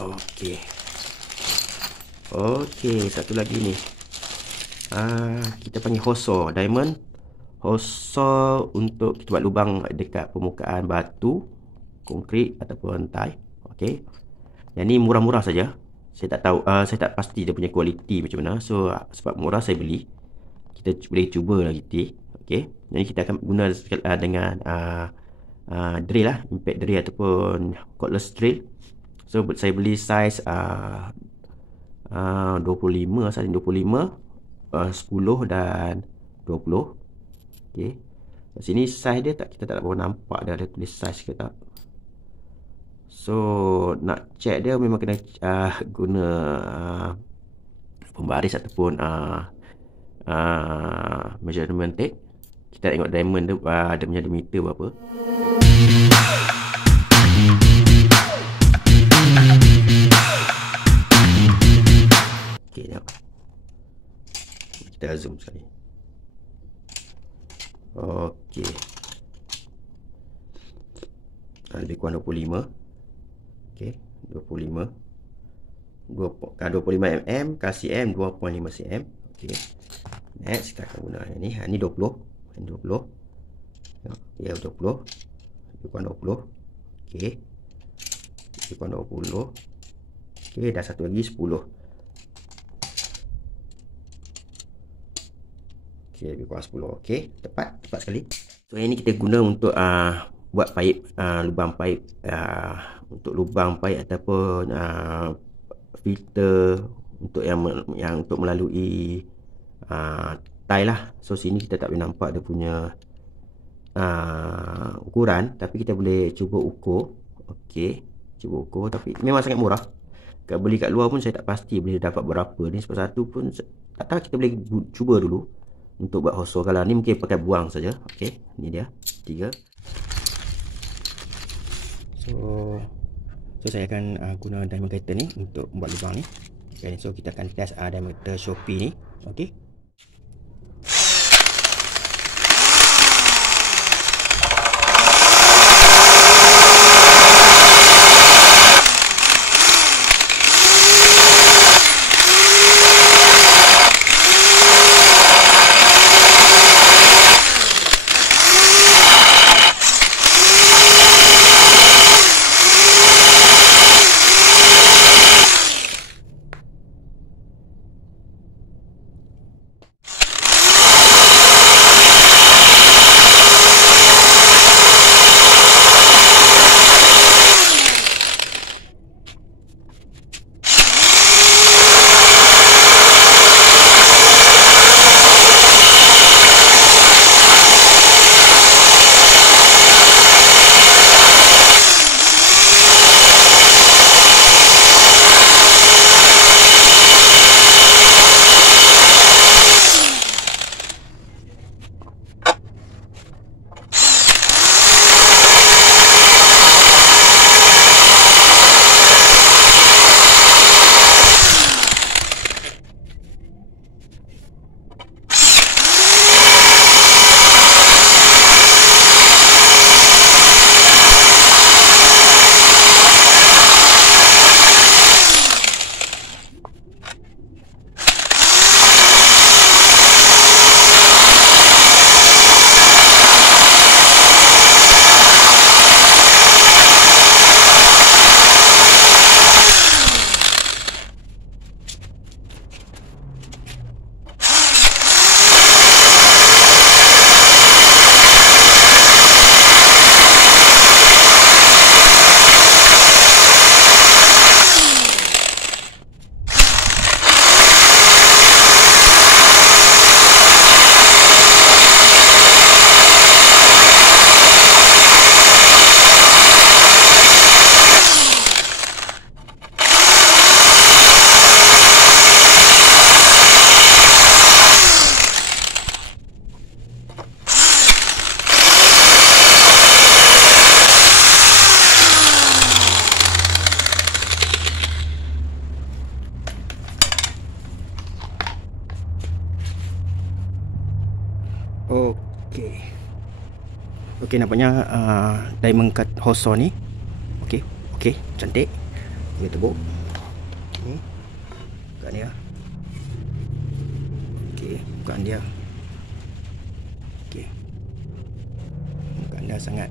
Okey. Okey, satu lagi ni. Kita panggil hose saw diamond. Hose saw untuk kita buat lubang dekat permukaan batu, konkrit ataupun tile. Okey. Yang ni murah-murah saja. Saya tak tahu, saya tak pasti dia punya kualiti macam mana. So sebab murah saya beli. Kita boleh cuba lagi tip. Okey. Jadi kita akan guna dengan drill lah, impact drill ataupun cordless drill. So saya beli saiz 25, asalnya 25, 10 dan 20. Okey. Kat sini saiz dia kita tak berapa nampak dia ada tulis saiz ke tak. So nak check dia memang kena guna pembaris ataupun measurement tape. Kita tengok diamond dia ada punya diameter berapa. Okey, tengok. Kita zoom sekali. Okey. Lebih kurang 25. Okey, 25. 25 mm kasih cm 2.5 cm. Okey. Next kita akan guna yang ni. Ni 20. Ini 20. Ya, 20. Lebih kurang 20. Okey. Lebih kurang 20. Okey, dah satu lagi 10. Okey, lebih kurang 10. Okey, tepat sekali. So yang ni kita guna untuk buat paip, lubang paip, untuk lubang paip ataupun filter untuk yang untuk melalui tile lah. So sini kita tak boleh nampak dia punya ukuran, tapi kita boleh cuba ukur. Okey, cuba ukur, tapi memang sangat murah. Kalau beli kat luar pun saya tak pasti boleh dapat berapa ni. Sebab satu pun tak tahu, kita boleh cuba dulu untuk buat hose saw. Kalau ni mungkin pakai buang saja. Okey, ni dia 3. So saya akan guna diamond cutter ni untuk buat lubang ni. Okay, so kita akan test diamond cutter Shopee ni. Okey. Okey. Okey, nampaknya diamond cut hose saw ni. Okey, cantik. Dia tebuk. Ni. Bukaan dia. Okey, bukaan dia. Okey. Bukaan dia sangat